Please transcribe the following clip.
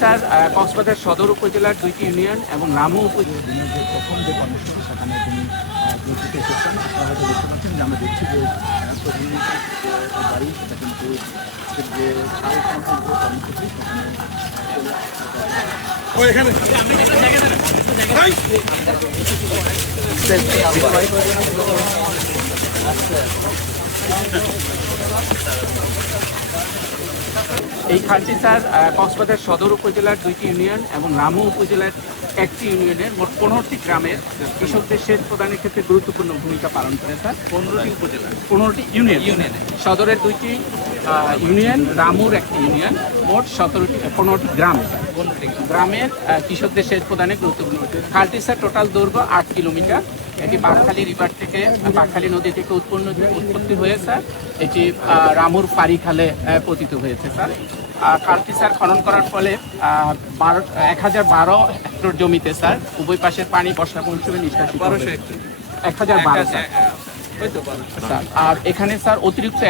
Sir Cox's Bazar সদর উপজেলার 2টি ইউনিয়ন এবং রামু উপজেলার যে প্রথম যে কর্মসূচি সেখানে তিনি যোগ দিতে এসেছেন। আপনারা হয়তো দেখতে পাচ্ছেন যে আমরা দেখছি যে বাড়ি সেটা কিন্তু যে কর্মসূচি এই খালটি স্যার কক্সবাজার সদর উপজেলার 2টি ইউনিয়ন এবং রামু উপজেলার 1টি ইউনিয়নের মোট 15টি গ্রামের কৃষকদের সেচ প্রদানের ক্ষেত্রে গুরুত্বপূর্ণ ভূমিকা পালন করে স্যার। 15টি উপজেলা, 15টি ইউনিয়ন, সদরের 2টি ইউনিয়ন, রামুর 1টি ইউনিয়ন, মোট 15টি গ্রাম গ্রামের কৃষকদের সেচ প্রদানে গুরুত্বপূর্ণ। খালটি স্যার টোটাল দৈর্ঘ্য 8 কিলোমিটার। এটি বাঁকখালী রিভার থেকে, বাঁকখালী নদী থেকে উৎপত্তি হয়ে স্যার এটি রামুর পারি খালে পতিত হয়েছে স্যার। খালটি স্যার খনন করার ফলে 1012 হেক্টর জমিতে স্যার উভয় পাশের পানি বর্ষা মৌসুমে নিষ্কাশিত 1200 হেক্টর, 1012 স্যার। হয়তো 1200 আর এখানে স্যার অতিরিক্ত